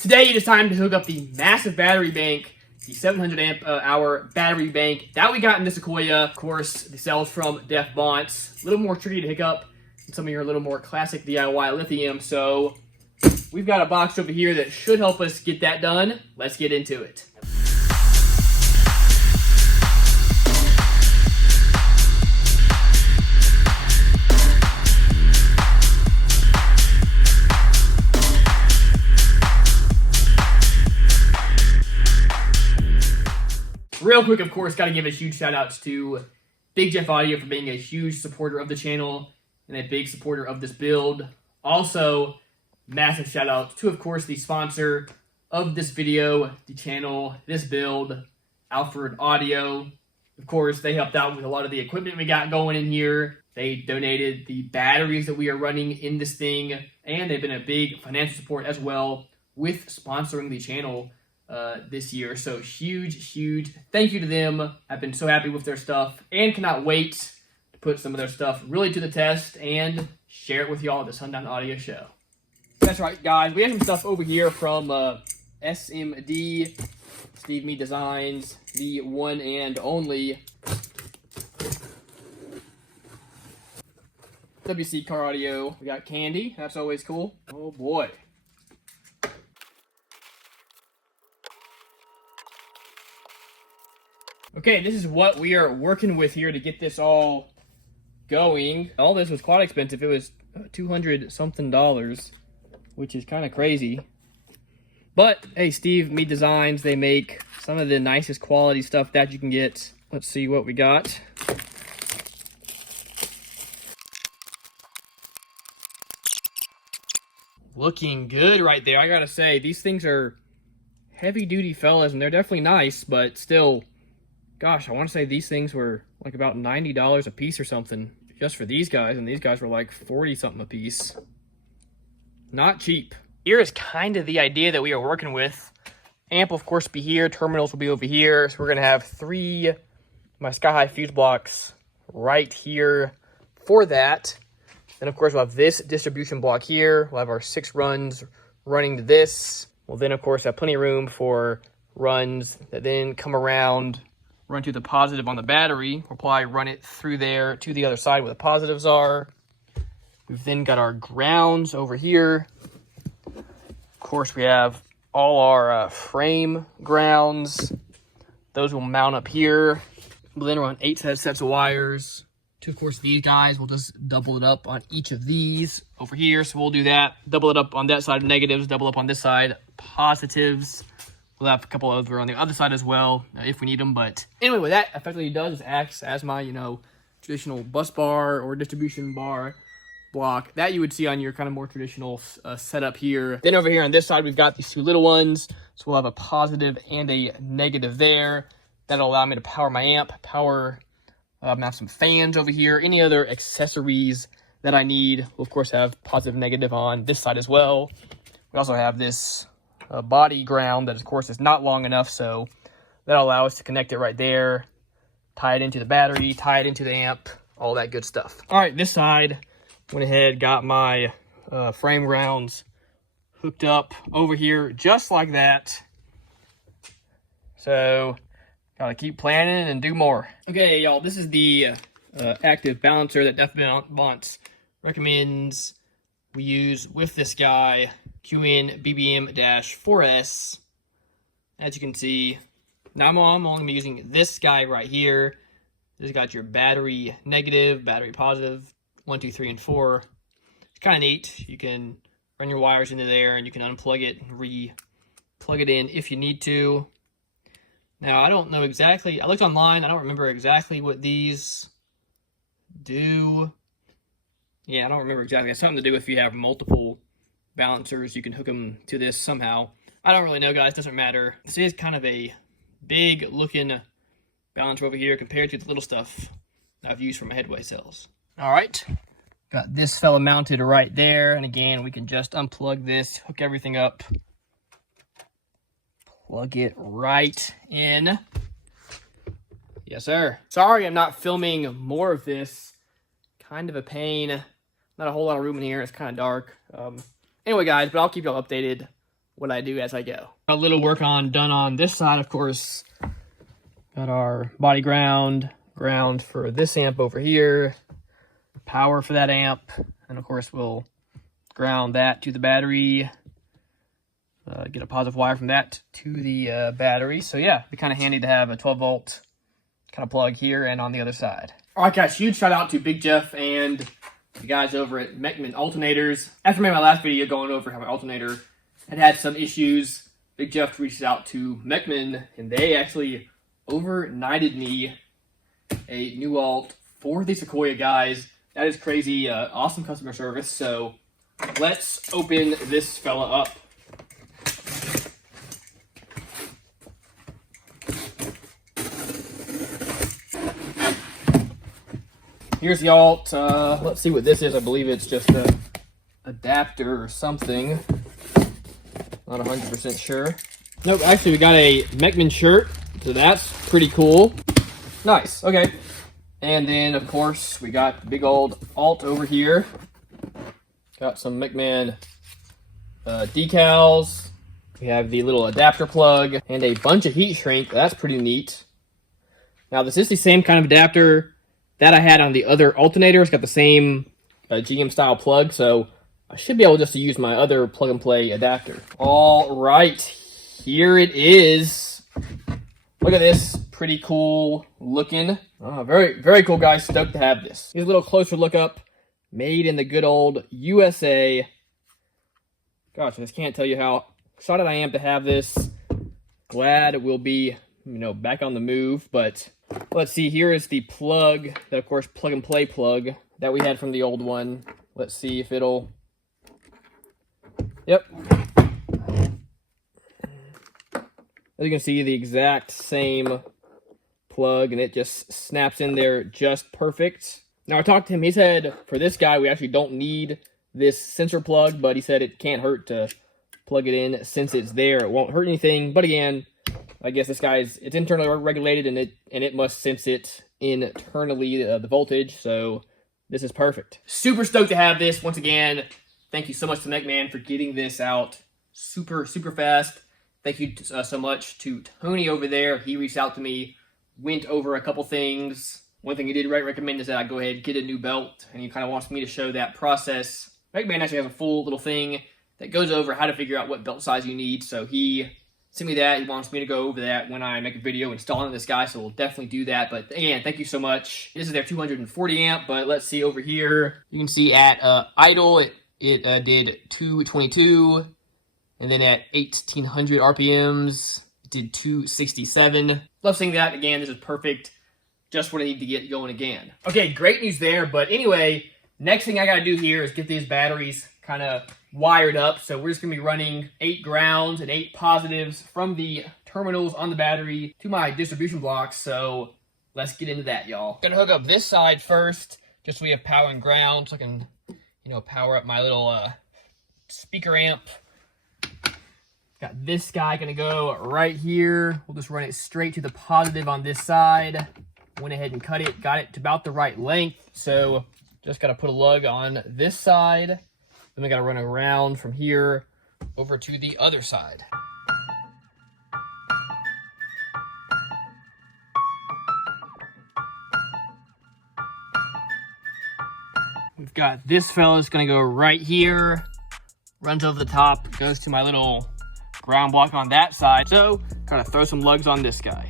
Today it is time to hook up the massive battery bank, the 700 amp hour battery bank that we got in the Sequoia. Of course, the cells from Def Bonts. A little more tricky to hook up than some of your little more classic DIY lithium. So we've got a box over here that should help us get that done. Let's get into it. Real quick, of course, got to give a huge shout out to Big Jeff Audio for being a huge supporter of the channel and a big supporter of this build. Also, massive shout out to, of course, the sponsor of this video, the channel, this build, Alfred Audio. Of course, they helped out with a lot of the equipment we got going in here. They donated the batteries that we are running in this thing, and they've been a big financial support as well with sponsoring the channel this year. So huge thank you to them. I've been so happy with their stuff and cannot wait to put some of their stuff really to the test and share it with y'all at the Sundown Audio Show. That's right, guys. We have some stuff over here from SMD, Steve Me Designs, the one and only WC Car Audio. We got candy. That's always cool. Oh boy. Okay, this is what we are working with here to get this all going. All this was quite expensive. It was $200 something, which is kind of crazy. But hey, Steve Me Designs, they make some of the nicest quality stuff that you can get. Let's see what we got. Looking good right there. I gotta say, these things are heavy duty fellas, and they're definitely nice, but still, gosh, I want to say these things were like about $90 a piece or something just for these guys, and these guys were like 40 something a piece. Not cheap. Here is kind of the idea that we are working with. Amp will of course be here, terminals will be over here, so we're gonna have three my Sky High fuse blocks right here for that. Then of course we'll have this distribution block here. We'll have our 6 runs running to this. We'll then of course have plenty of room for runs that then come around, run to the positive on the battery. We'll probably run it through there to the other side where the positives are. We've then got our grounds over here. Of course, we have all our frame grounds. Those will mount up here. We'll then run 8 sets of wires. To, of course, these guys, we'll just double it up on each of these over here. So we'll do that. Double it up on that side, negatives. Double up on this side, positives. We'll have a couple over on the other side as well, if we need them. But anyway, what that effectively does is acts as my, traditional bus bar or distribution bar block that you would see on your kind of more traditional setup here. Then over here on this side, we've got these 2 little ones. So we'll have a positive and a negative there. That'll allow me to power my amp, have some fans over here, any other accessories that I need. We'll, of course, have positive, negative on this side as well. We also have this body ground that, of course, is not long enough, so that'll allow us to connect it right there, tie it into the battery, tie it into the amp, all that good stuff. All right, this side, went ahead, got my frame grounds hooked up over here just like that. So gotta keep planning and do more. Okay, y'all, this is the active balancer that Def Bonts recommends we use with this guy, QN BBM-4S. As you can see, now I'm only going to be using this guy right here. This has got your battery negative, battery positive, 1, 2, 3, and 4. It's kind of neat. You can run your wires into there, and you can unplug it and re-plug it in if you need to. Now, I don't know exactly. I looked online. I don't remember exactly what these do. Yeah, I don't remember exactly. It's something to do if you have multiple balancers. You can hook them to this somehow. I don't really know, guys. Doesn't matter. This is kind of a big-looking balancer over here compared to the little stuff I've used for my headway cells. All right. Got this fella mounted right there. And again, we can just unplug this, hook everything up, plug it right in. Yes, sir. Sorry I'm not filming more of this. Kind of a pain. Not a whole lot of room in here. It's kind of dark. Anyway, guys, but I'll keep y'all updated what I do as I go. A little work done on this side, of course. Got our body ground for this amp over here, power for that amp, and of course we'll ground that to the battery, get a positive wire from that to the battery. So yeah, it'd be kind of handy to have a 12 volt kind of plug here and on the other side. All right, guys, huge shout out to Big Jeff and the guys over at Meckman Alternators. After I made my last video going over how my alternator had some issues, Big Jeff reached out to Meckman, and they actually overnighted me a new alt for the Sequoia, guys. That is crazy. Awesome customer service. So let's open this fella up. Here's the alt. Let's see what this is. I believe it's just a adapter or something. Not 100% sure. Nope, actually we got a Meckman shirt, so that's pretty cool. Nice, okay. And then, of course, we got the big old alt over here. Got some Meckman decals. We have the little adapter plug and a bunch of heat shrink. That's pretty neat. Now, this is the same kind of adapter that I had on the other alternator. It's got the same GM style plug, so I should be able just to use my other plug and play adapter. All right, here it is. Look at this, pretty cool looking. Oh, very, very cool, guys. Stoked to have this. Here's a little closer look up. Made in the good old USA. Gosh, I just can't tell you how excited I am to have this. Glad it will be, back on the move, but let's see, here is the plug, that of course plug and play plug that we had from the old one. Let's see if it'll, yep. As you can see, the exact same plug, and it just snaps in there just perfect. Now I talked to him, he said for this guy we actually don't need this sensor plug, but he said it can't hurt to plug it in since it's there. It won't hurt anything, but again, I guess this guy's, it's internally regulated, and it must sense it internally, the voltage, so this is perfect. Super stoked to have this. Once again, thank you so much to Meckman for getting this out super, super fast. Thank you so much to Tony over there. He reached out to me, went over a couple things. One thing he did recommend is that I go ahead and get a new belt, and he kind of wants me to show that process. Meckman actually has a full little thing that goes over how to figure out what belt size you need, so he send me that. He wants me to go over that when I make a video installing this guy, so we'll definitely do that. But again, thank you so much. This is their 240 amp, but let's see over here. You can see at idle, it did 222, and then at 1800 RPMs, it did 267. Love seeing that. Again, this is perfect. Just what I need to get going again. Okay, great news there. But anyway, next thing I gotta do here is get these batteries kind of wired up. So we're just gonna be running 8 grounds and 8 positives from the terminals on the battery to my distribution blocks. So let's get into that, y'all. Gonna hook up this side first, just so we have power and ground, so I can, power up my little speaker amp. Got this guy gonna go right here. We'll just run it straight to the positive on this side. Went ahead and cut it, got it to about the right length. So just gotta put a lug on this side. Then we gotta run around from here over to the other side. We've got this fella's gonna go right here, runs over the top, goes to my little ground block on that side. So gotta throw some lugs on this guy.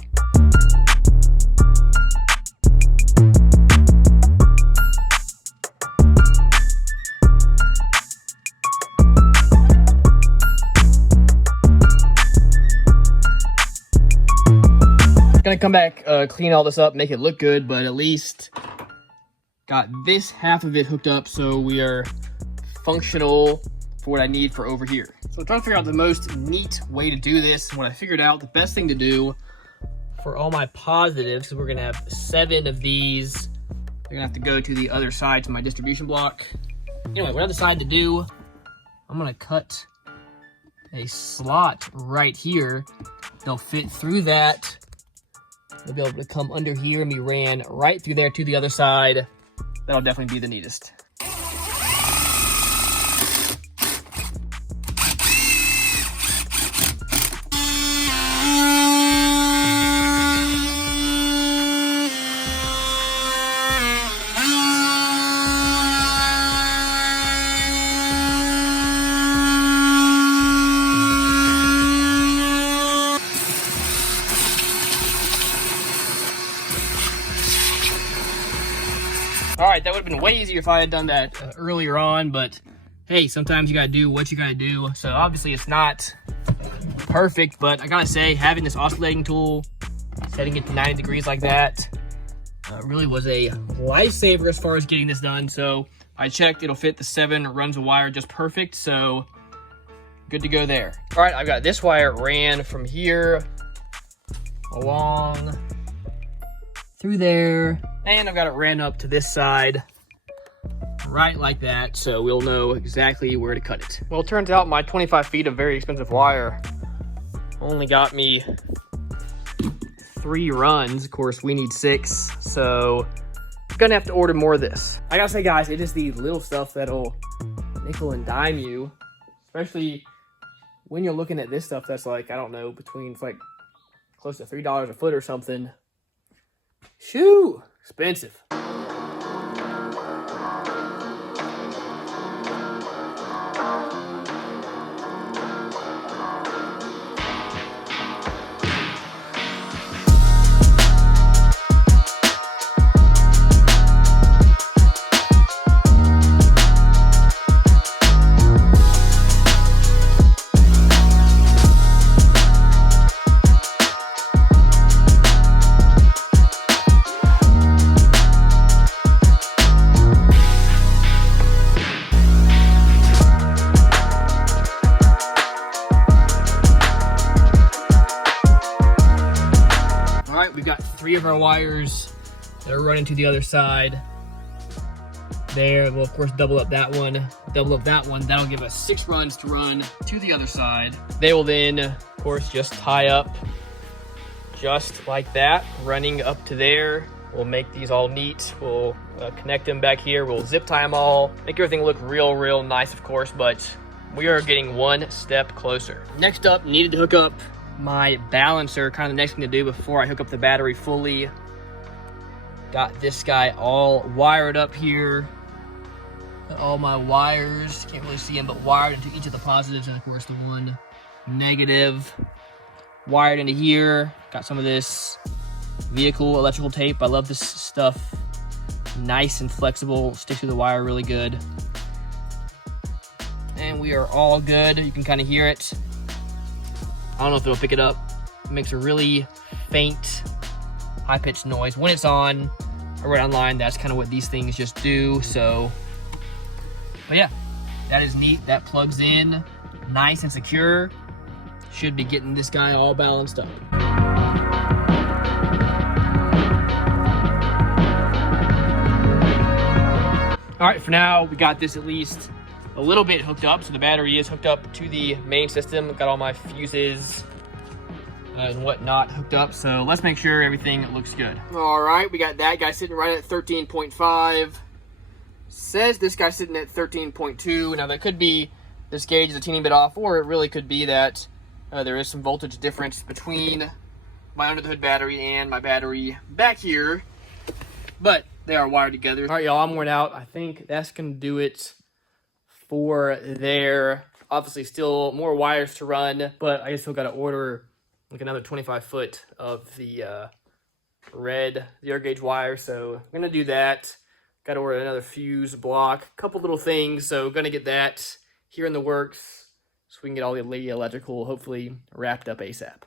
Gonna come back, clean all this up, make it look good, but at least got this half of it hooked up so we are functional for what I need for over here. So I'm trying to figure out the most neat way to do this. When I figured out the best thing to do for all my positives, we're gonna have 7 of these. They're gonna have to go to the other side to my distribution block. Anyway, what I decided to do, I'm gonna cut a slot right here. They'll fit through that. They'll be able to come under here and be ran right through there to the other side. That'll definitely be the neatest. All right, that would have been way easier if I had done that earlier on, but hey, sometimes you gotta do what you gotta do. So obviously it's not perfect, but I gotta say, having this oscillating tool, setting it to 90 degrees like that, really was a lifesaver as far as getting this done. So I checked, it'll fit the 7 runs of wire just perfect, so good to go there. All right, I've got this wire ran from here along through there, and I've got it ran up to this side, right like that, so we'll know exactly where to cut it. Well, it turns out my 25 feet of very expensive wire only got me 3 runs. Of course, we need 6, so I'm gonna have to order more of this. I gotta say, guys, it is the little stuff that'll nickel and dime you, especially when you're looking at this stuff that's like, I don't know, between like close to $3 a foot or something. Shoo, expensive. We've got 3 of our wires that are running to the other side. There, we'll of course double up that one, double up that one. That'll give us 6 runs to run to the other side. They will then, of course, just tie up just like that, running up to there. We'll make these all neat. We'll connect them back here. We'll zip tie them all, make everything look real nice, of course, but we are getting one step closer. Next up, needed to hook up my balancer, kind of the next thing to do before I hook up the battery fully. Got this guy all wired up here. Got all my wires, can't really see them, but wired into each of the positives, and of course the one negative. Wired into here. Got some of this vehicle electrical tape. I love this stuff. Nice and flexible, sticks to the wire really good. And we are all good. You can kind of hear it. I don't know if it'll pick it up. It makes a really faint, high-pitched noise. When it's on, I read online, that's kind of what these things just do, so. But yeah, that is neat. That plugs in nice and secure. Should be getting this guy all balanced up. All right, for now, we got this at least a little bit hooked up, so the battery is hooked up to the main system. Got all my fuses and whatnot hooked up, so let's make sure everything looks good. All right, we got that guy sitting right at 13.5. Says this guy's sitting at 13.2. Now that could be this gauge is a teeny bit off, or it really could be that there is some voltage difference between my under the hood battery and my battery back here, but they are wired together. All right, y'all, I'm worn out. I think that's gonna do it for there. Obviously still more wires to run, but I still got to order like another 25 foot of the red zero gauge wire, so I'm gonna do that. Got to order another fuse block, a couple little things, so gonna get that here in the works so we can get all the electrical hopefully wrapped up ASAP.